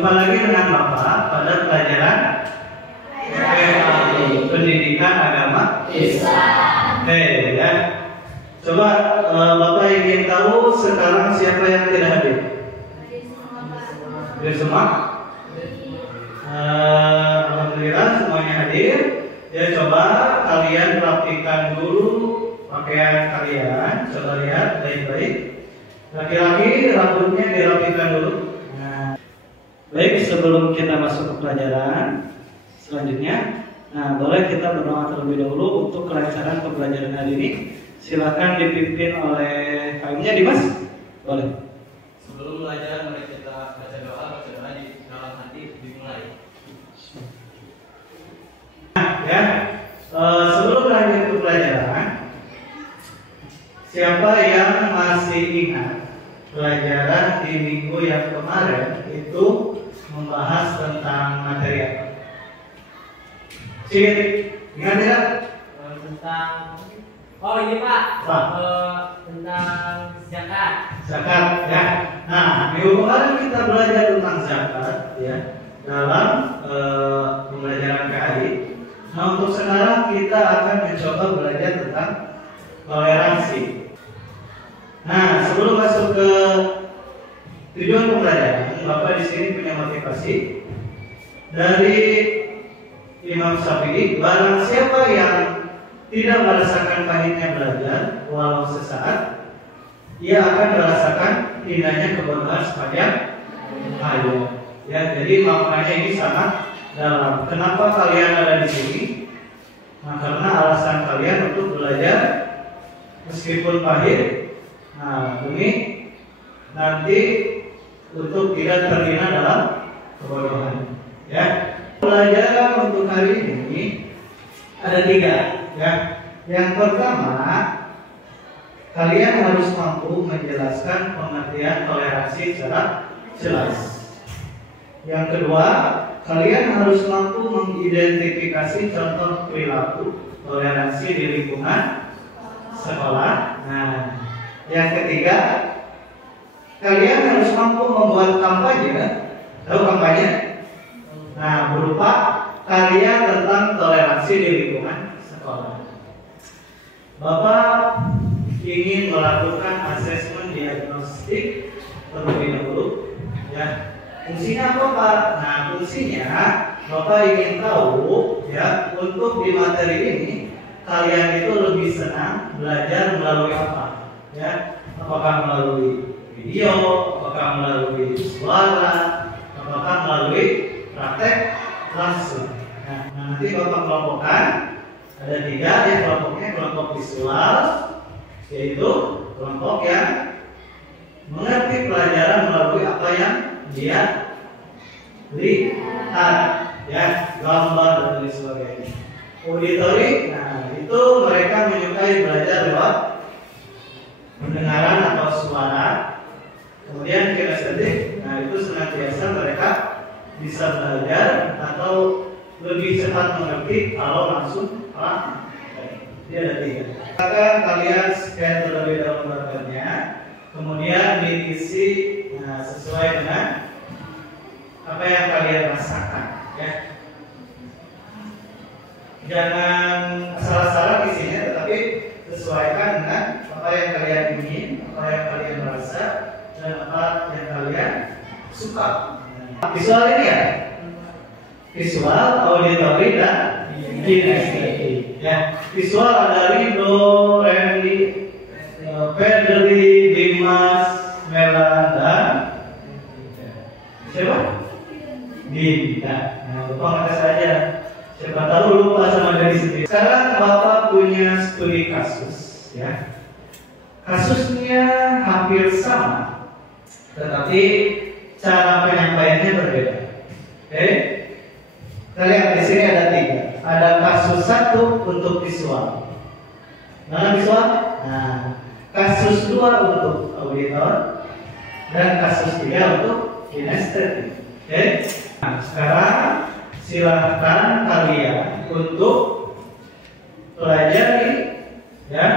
Jumpa lagi dengan Bapak pada pelajaran Pendidikan Agama Islam. Oke, ya. Coba Bapak ingin tahu sekarang siapa yang tidak hadir? Hadir semua? Alhamdulillah semuanya hadir. Ya, coba kalian rapikan dulu pakaian kalian. Coba lihat baik-baik. Laki-laki rambutnya dirapikan dulu. Nah, baik, sebelum kita masuk ke pelajaran selanjutnya, nah boleh kita berdoa terlebih dahulu untuk kelancaran pembelajaran hari ini. Silakan dipimpin oleh Pak-nya Dimas. Boleh. Sebelum belajar, mari kita baca doa di dalam hati dimulai. Nah, ya, sebelum lanjut ke pelajaran, siapa yang masih ingat pelajaran di minggu yang kemarin itu membahas tentang materi apa? Cik, ingat tidak? Tentang ini Pak. Tentang zakat. Zakat, ya. Nah, minggu kemarin kita belajar tentang zakat, ya, dalam pembelajaran PAI. Nah, untuk sekarang kita akan mencoba belajar tentang toleransi. Nah, sebelum masuk ke tujuan pembelajaran, Bapak di sini punya motivasi dari Imam Syafi'i. Barang siapa yang tidak merasakan pahitnya belajar walau sesaat, ia akan merasakan indahnya kebodohan sepanjang hayat. Ya, jadi maknanya ini sangat dalam. Kenapa kalian ada di sini? Nah, karena alasan kalian untuk belajar meskipun pahit. Nah, ini nanti untuk tidak terhina dalam kebodohan. Ya, pelajaran untuk hari ini ada 3. Ya, yang pertama, kalian harus mampu menjelaskan pengertian toleransi secara jelas. Yang kedua, kalian harus mampu mengidentifikasi contoh perilaku toleransi di lingkungan sekolah. Nah, yang ketiga, kalian harus mampu membuat kampanye. Tahu kampanye? Nah, berupa karya tentang toleransi di lingkungan sekolah. Bapak ingin melakukan asesmen diagnostik terlebih dahulu. Ya, fungsinya apa Pak? Nah, fungsinya Bapak ingin tahu, ya, untuk di materi ini kalian itu lebih senang belajar melalui apa? Ya, apakah melalui video, apakah melalui suara, apakah melalui praktek langsung. Nah, nanti Bapak kelompokkan ada 3 ya kelompoknya. Kelompok visual, yaitu kelompok yang mengerti pelajaran melalui apa yang dia lihat, ya, gambar dan lain sebagainya. Auditory, nah itu mereka menyukai belajar lewat pendengaran atau suara. Kemudian kinestetik, nah itu senantiasa mereka bisa belajar atau lebih cepat mengerti kalau langsung praktek. Dia ada 3. Akan kalian scan terlebih dahulu gambarnya, kemudian diisi sesuai dengan apa yang kalian rasakan. Ya, jangan salah-salah isinya, tetapi sesuaikan dengan apa yang kalian ingin, apa yang kalian merasa, dan apa yang kalian suka. Visual ini ya, visual, auditory, dan kinestetik. Ya, visual ada Rido, Randy, Federly, Dimas, Melan, dan siapa? Dinda. Nah, lupa ngetes saja. Siapa tahu lupa sama dari sendiri. Sekarang Bapak punya studi kasus, ya. Kasusnya hampir sama, tetapi cara penyampaiannya berbeda. Oke? Kita lihat di sini ada 3. Ada kasus 1 untuk visual. Mana visual? Nah, kasus 2 untuk auditor, dan kasus 3 untuk kinestetik. Oke? Nah, sekarang silahkan kalian untuk pelajari, ya,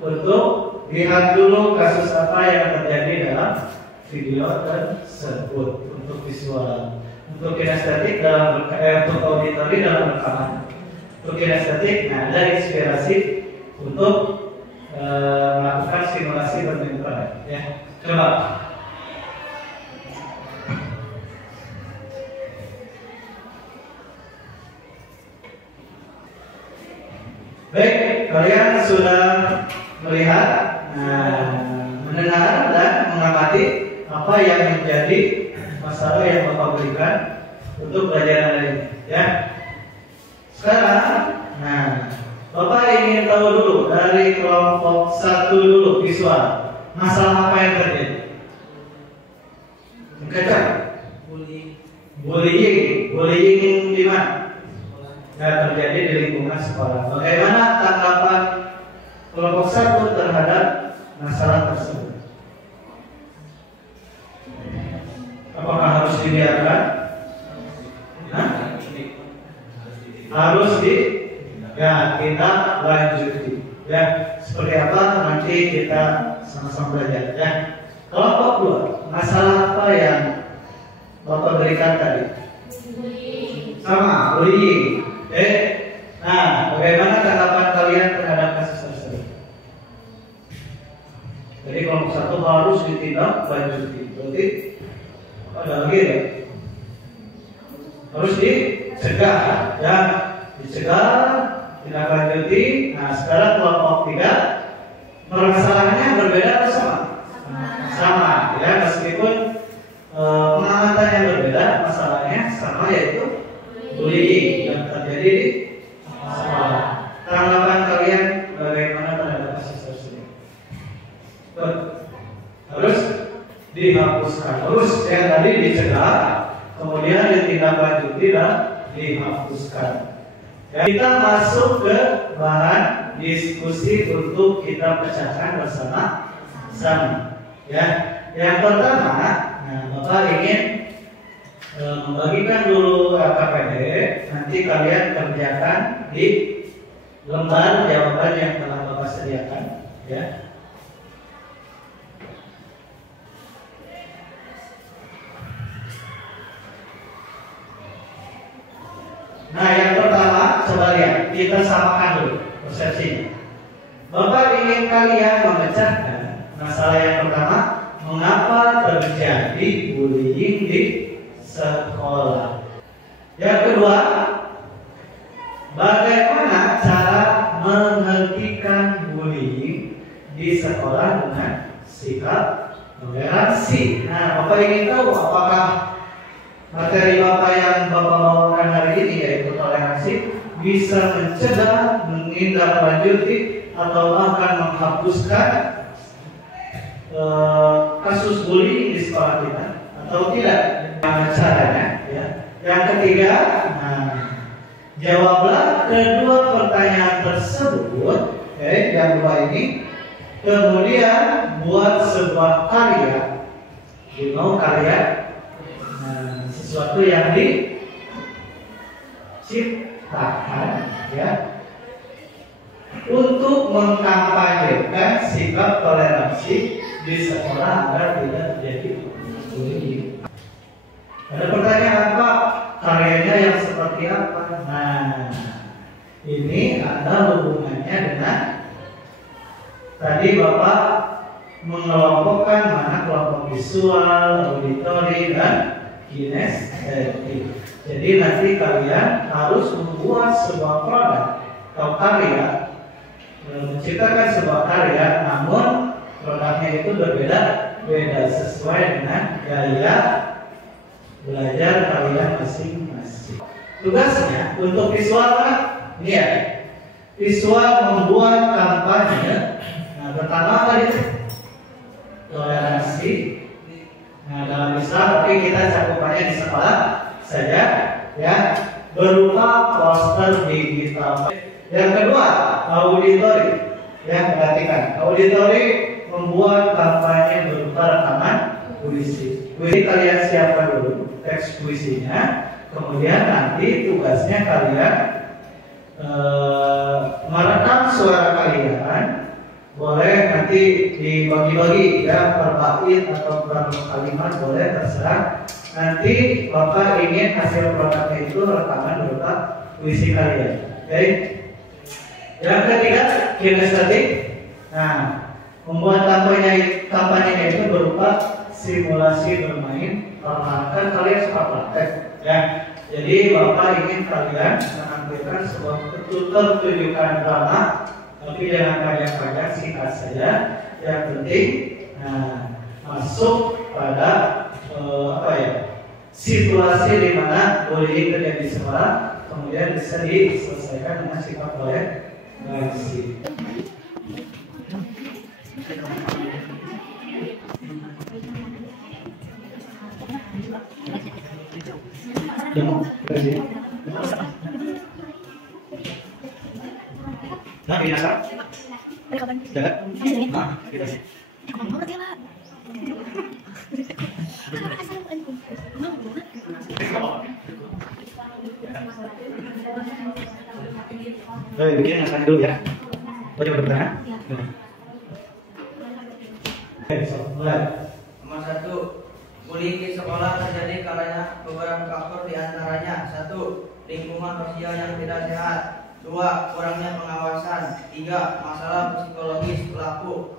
untuk lihat dulu kasus apa yang terjadi dalam video tersebut untuk visual. visual. Untuk kinestetik untuk auditori dalam rekaman. Untuk kinestetik, nah ada inspirasi untuk melakukan simulasi bermain ya. Coba. Baik, kalian sudah melihat, mendengar dan mengamati apa yang menjadi masalah yang Bapak berikan untuk pelajaran hari ini, ya. Sekarang, Bapak ingin tahu dulu dari kelompok 1 dulu visual, masalah apa yang terjadi? Kecak? Bullying di mana? Terjadi di lingkungan sekolah. Bagaimana tanggapan kelompok 1 terhadap masalah tersebut? Apakah harus dibiarkan? Harus kita lanjuti. Ya, seperti apa nanti kita sama-sama belajar. Ya. Kelompok 2, masalah apa yang Bapak berikan tadi? Sama, bullying. Bagaimana tanggapan kalian terhadap kasus tersebut? Jadi kelompok 1 harus ditindak lanjuti. Berarti ada lagi ya? Harus dicegah, ya, dicegah, tidak lanjuti. Nah, sekarang kelompok 3, permasalahannya berbeda atau sama? Sama, ya, meskipun pengamatan yang berbeda, masalahnya sama, yaitu bullying yang terjadi di sekolah. Tanggapan kalian bagaimana terhadap kasus tersebut? Harus dihapuskan. Terus yang tadi dicegah, kemudian ditindaklanjuti dan dihapuskan. Ya, kita masuk ke bahan diskusi untuk kita pecahkan bersama-sama. Ya, yang pertama, Bapak ingin membagikan dulu KPD, nanti kalian kerjakan di lembar jawaban yang telah Bapak sediakan, ya. Nah, yang pertama, coba lihat, kita samakan dulu persepsinya. Bapak ingin kalian memecahkan masalah yang pertama, mengapa terjadi bullying di sekolah. Yang kedua, bagaimana cara menghentikan bullying di sekolah dengan sikap toleransi. Nah, Bapak ingin tahu apakah materi Bapak yang Bapak bawakan hari ini, yaitu toleransi, bisa mencegah, menindaklanjuti, atau bahkan menghapuskan kasus bullying di sekolah kita, atau tidak? Caranya, ya. Yang ketiga, jawablah kedua pertanyaan tersebut, yang dua ini. Kemudian buat sebuah karya, karya, sesuatu yang diciptakan, ya, untuk mengkampanyekan sikap toleransi di sekolah agar tidak terjadi bullying. Ada pertanyaan, Pak, karyanya yang seperti apa? Nah, ini ada hubungannya dengan tadi Bapak mengelompokkan mana kelompok visual, auditori, dan kinestetik. Jadi nanti kalian harus membuat sebuah produk atau karya, menciptakan sebuah karya, namun produknya itu berbeda-beda sesuai dengan gaya belajar kalian masing-masing. Tugasnya untuk visual kan? Ini ya, visual membuat kampanye. Nah, pertama tadi toleransi. Nah, dalam Islam, tapi kita cakupannya di sekolah saja, ya, berupa poster digital. Yang kedua, auditori. Ya, perhatikan, auditori membuat kampanye berupa rekaman puisi. Puisi kalian siapkan dulu teks puisinya, kemudian nanti tugasnya kalian merekam suara kalian boleh nanti dibagi-bagi ya, per bait atau per kalimat boleh, terserah. Nanti Bapak ingin hasil produknya itu rekaman berupa puisi kalian. Oke. Yang ketiga, kinestetik. Nah, membuat kampanyenya itu berupa simulasi bermain. Perlahan kalian suka praktek ya. Jadi Bapak ingin kalian menampilkan sebuah pertunjukan drama, tapi jangan panjang-panjang, singkat saja. Yang penting masuk pada situasi di mana bullying terjadi di sekolah, kemudian bisa diselesaikan dengan sikap toleransi. Nah, ini asal. Ada kapan? Jangan. Nah, kita sih. Ngomong ngerti lah. Bikin yang dulu ya. Coba bertahan. Mulai. Nomor 1, bullying di sekolah terjadi karena beberapa faktor diantaranya: 1. Lingkungan sosial yang tidak sehat. 2. Kurangnya pengawasan. 3. Masalah psikologis pelaku.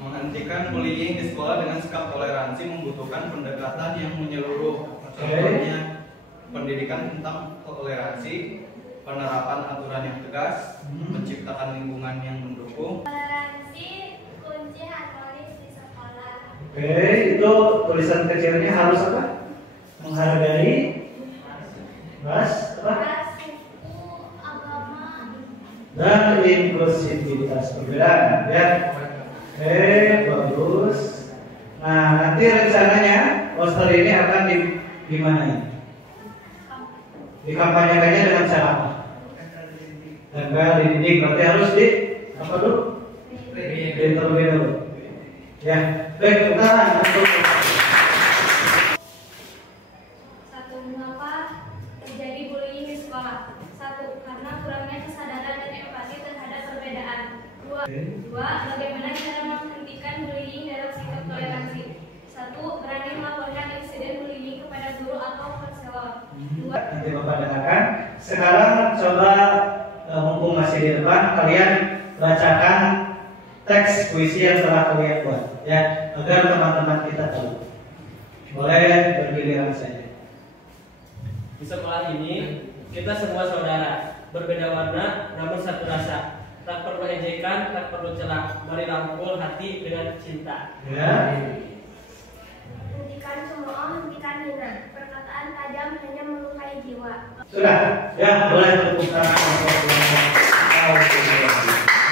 Menghentikan bullying di sekolah dengan sikap toleransi membutuhkan pendekatan yang menyeluruh. Contohnya pendidikan tentang toleransi, penerapan aturan yang tegas, menciptakan lingkungan yang mendukung. Toleransi kunci harmonis di sekolah. Oke, itu tulisan kecilnya harus apa? Menghargai ras, apa? Suku, agama. Dan inklusivitas perbedaan ya. Oke, bagus. Nah, nanti rencananya poster ini akan di mana ya? Dikampanyekannya dengan cara apa? Tempel di dinding, berarti harus di apa dulu? Di terlebih dahulu. Ya, baik, tangan untuk 1. Mengapa terjadi bullying di sekolah? 1. Karena kurangnya kesadaran dan empati terhadap perbedaan. 2. Bagaimana cara menghentikan bullying dalam sikap toleransi? 1. Berani melaporkan insiden bullying kepada guru atau konselor. 2. nanti Bapak dengarkan. Sekarang coba mumpung masih di depan, kalian bacakan teks puisi yang telah kalian buat ya, agar teman-teman kita tahu. Boleh bergiliran saja. Di sekolah ini kita semua saudara, berbeda warna namun satu rasa. Tak perlu ejekan, tak perlu celak. Mari rangkul hati dengan cinta. Ya. Hentikan cemooh, hentikan hina. Perkataan tajam hanya melukai jiwa. Sudah, ya boleh tepuk tangan untuk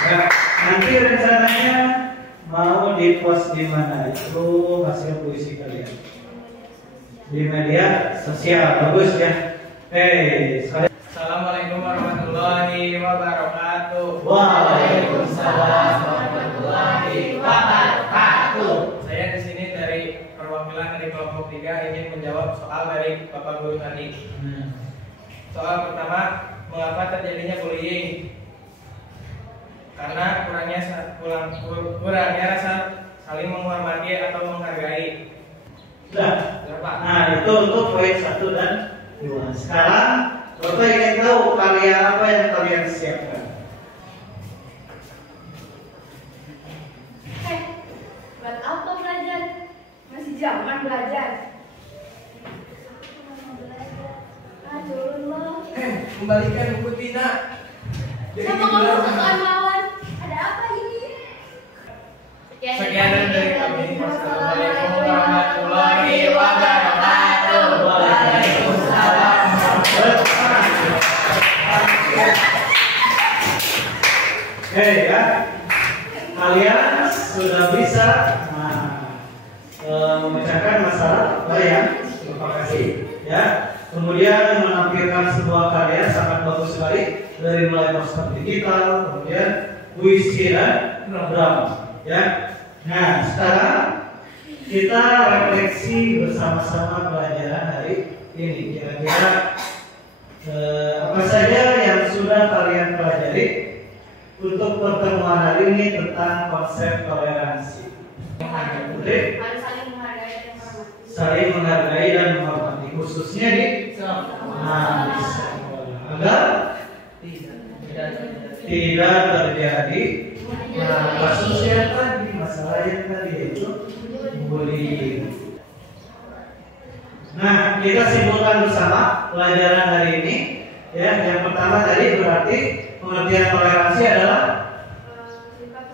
ya, nanti rencananya mau di-post di mana itu hasil puisi kalian? Di media sosial, bagus ya. Sekalian. Assalamualaikum warahmatullahi wabarakatuh. Waalaikumsalam warahmatullahi wabarakatuh. Saya di sini dari perwakilan dari kelompok 3 ingin menjawab soal dari Bapak Guru tadi. Soal pertama, mengapa terjadinya bullying? Karena kurangnya rasa saling menghormati atau menghargai. Sudah. Berapa? Nah, itu untuk poin 1 dan 2. Sekarang Bapak ingin tahu karya apa yang kalian siapkan? Buat apa belajar? Masih zaman belajar. Kembalikan buku Tina. Siapa ngomong soal lawan? Ada apa ini? Sekian dari kami. Wassalamualaikum warahmatullahi wabarakatuh. Waalaikumsalam. Oke ya, kalian sudah bisa memecahkan masalah yang terima kasih ya. Kemudian menampilkan sebuah karya sangat bagus sekali, dari mulai poster digital, kemudian puisi dan drama ya. Nah, sekarang kita refleksi bersama-sama pelajaran hari ini. Kira-kira apa saja yang sudah kalian pelajari untuk pertemuan hari ini tentang konsep toleransi. Oke? Harus saling menghargai dan menghormati. Saling menghargai dan menghormati, khususnya di agar tidak terjadi kasusnya tadi, masalah yang tadi yaitu bullying. Nah, kita simpulkan bersama pelajaran hari ini. Ya, yang pertama tadi berarti pengertian toleransi adalah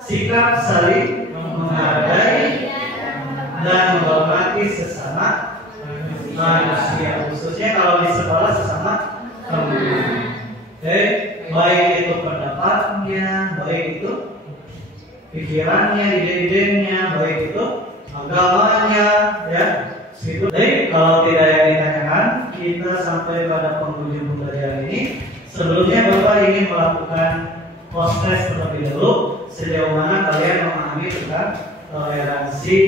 sikap saling menghargai dan menghormati sesama manusia, khususnya kalau di sekolah sesama teman. Oke, baik itu pendapatnya, baik itu pikirannya, ide-idenya, baik itu agamanya, ya. Situ. Jadi kalau tidak yang ditanyakan, kita sampai pada penghujung pembelajaran ini. Sebelumnya Bapak ingin melakukan proses terlebih dahulu sejauh mana kalian memahami tentang toleransi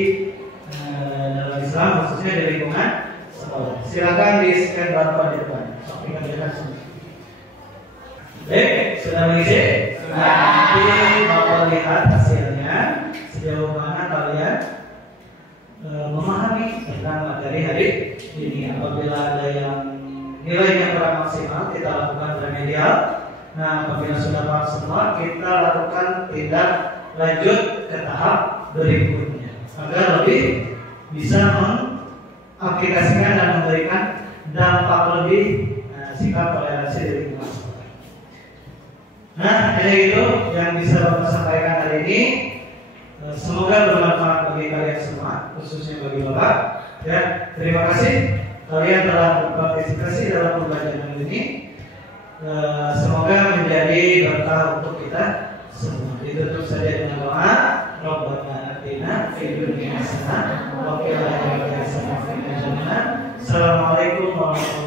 dalam Islam, khususnya di lingkungan sekolah. Silakan di scan barcode di depan. Sampaikan dengan semua. Baik, sudah mengisi? Nanti Bapak lihat hasilnya sejauh mana kalian memahami tentang materi hari ini. Apabila ada yang nilainya kurang maksimal, kita lakukan remedial. Nah, apabila sudah paham semua, kita lakukan tindak lanjut ke tahap berikutnya agar lebih bisa mengaplikasikan dan memberikan dampak lebih sikap toleransi dari lingkungan sekolah. Nah, ini itu yang bisa Bapak sampaikan hari ini. Semoga bermanfaat bagi kalian semua, khususnya bagi Bapak. Ya, terima kasih kalian telah berpartisipasi dalam pembelajaran ini. Semoga menjadi berkah untuk kita semua. Ditutup saja dengan doa. Rabbana atina fid dunya hasanah wa fil akhirati hasanah wa qina adzabannar. Assalamualaikum warahmatullahi wabarakatuh.